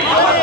Hey! Hey!